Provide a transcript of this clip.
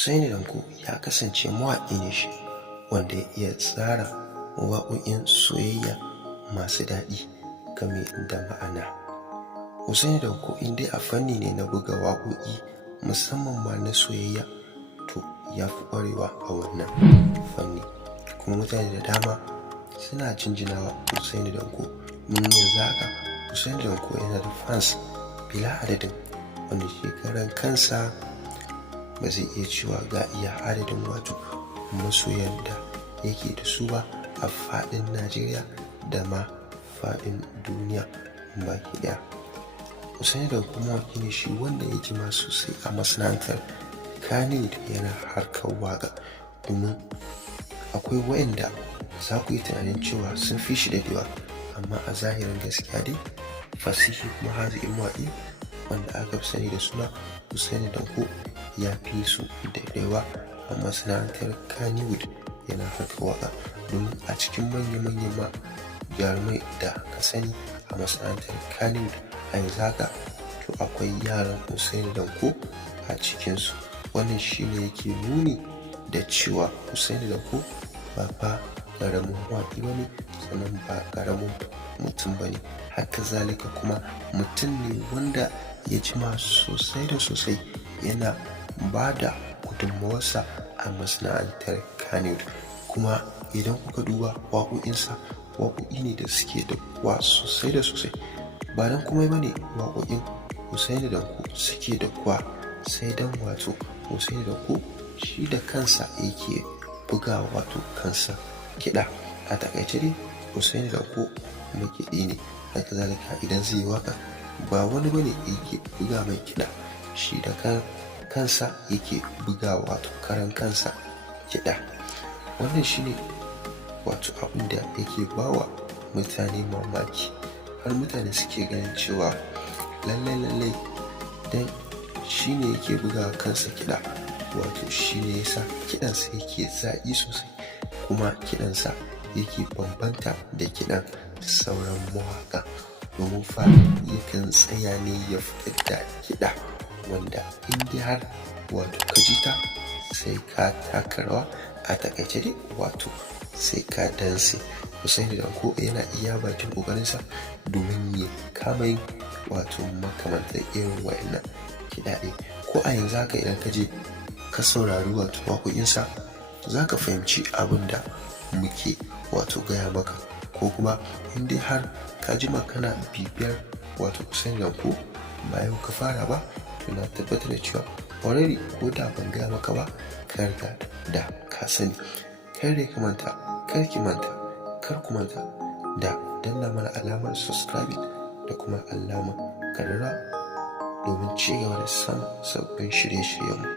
Usaini Danko ya kasance mawaƙi ne shi wanda ya iya tsara waƙoƙin soyayya masu daɗi game da ma'ana. Usaini Danko in dai a fanni ne na buga waƙoƙi musamman ma na soyayya to ya fi ƙwarewa a wannan fanni, kuma mutane da dama suna jinjinawa Usaini Danko. Mun yanzu haka Usaini Danko yana da fans bila adadin, wanda shekaran kansa ba zai iya cewa ga iya adadin wato masoyan da yake da su ba a faɗin Najeriya da ma faɗin duniya baki ɗaya. Usaini Danko mawaƙi ne shi wanda ya jima sosai a masana'antar Kannywood yana harkar waƙa, domin akwai waɗanda za ku yi tunanin cewa sun fi shi daɗewa, amma a zahirin gaskiya dai fasihi kuma haziƙin mawaƙi wanda aka fi sani da suna Usaini Danko ya fi su daɗewa a masana'antar Kannywood yana harkar waƙa, domin a cikin manya-manyan ma jarumai da ka sani a masana'antar Kannywood a yanzu haka to akwai yaran Usaini Danko a cikinsu. Wannan shi ne yake nuni da cewa Usaini Danko ba fa ƙaramin mawaƙi ba ne, sannan ba ƙaramin mutum ba ne. Haka zalika kuma mutum ne wanda ya jima sosai da sosai yana ba da gudunmawarsa a masana'antar Kannywood, kuma idan kuka duba waƙoƙinsa waƙoƙi ne da suke da kuwa sosai da sosai. Ba don komai ba ne waƙoƙin Usaini Danko suke da kuwa sai don wato Usaini Danko shi da kansa yake buga wato kansa kiɗa. A taƙaice dai Usaini Danko makiɗi ne, haka zalika idan zai yi waƙa ba wani bane yake buga mai kiɗa, shi da kansa yake buga wato karan kansa kiɗa. Wannan shine wato abin da yake bawa mutane mamaki, har mutane suke ganin cewa lallai dan shi ne yake buga kansa kiɗa, wato shi ne yasa kiɗansa yake zaƙi sosai, kuma kiɗansa yake bambanta da kiɗan sauran mawaƙa, domin fa yakan tsaya ne ya fitar da kiɗa wanda in dai har wato ka ji ta sai ka taka rawa. A taƙaice dai wato sai ka danse. Usaini Danko yana iya bakin ƙoƙarinsa domin ya kama yin wato makamantar irin wayannan kiɗaɗe. Ko a yanzu haka idan ka je ka saurari wato waƙoƙinsa za ka fahimci abin da muke wato gaya maka, ko kuma in dai har ka jima kana bibiyar wato Usaini Danko ba yau ka fara ba, to na tabbatar da cewa already ko da ban gaya maka ba ka riga da ka sani. Kar dai ka manta, kar ki manta, kar ku manta da danna mana alamar subscribing da kuma alamar ƙararrawa domin ci gaba da samun sabbin shirye-shiryenmu.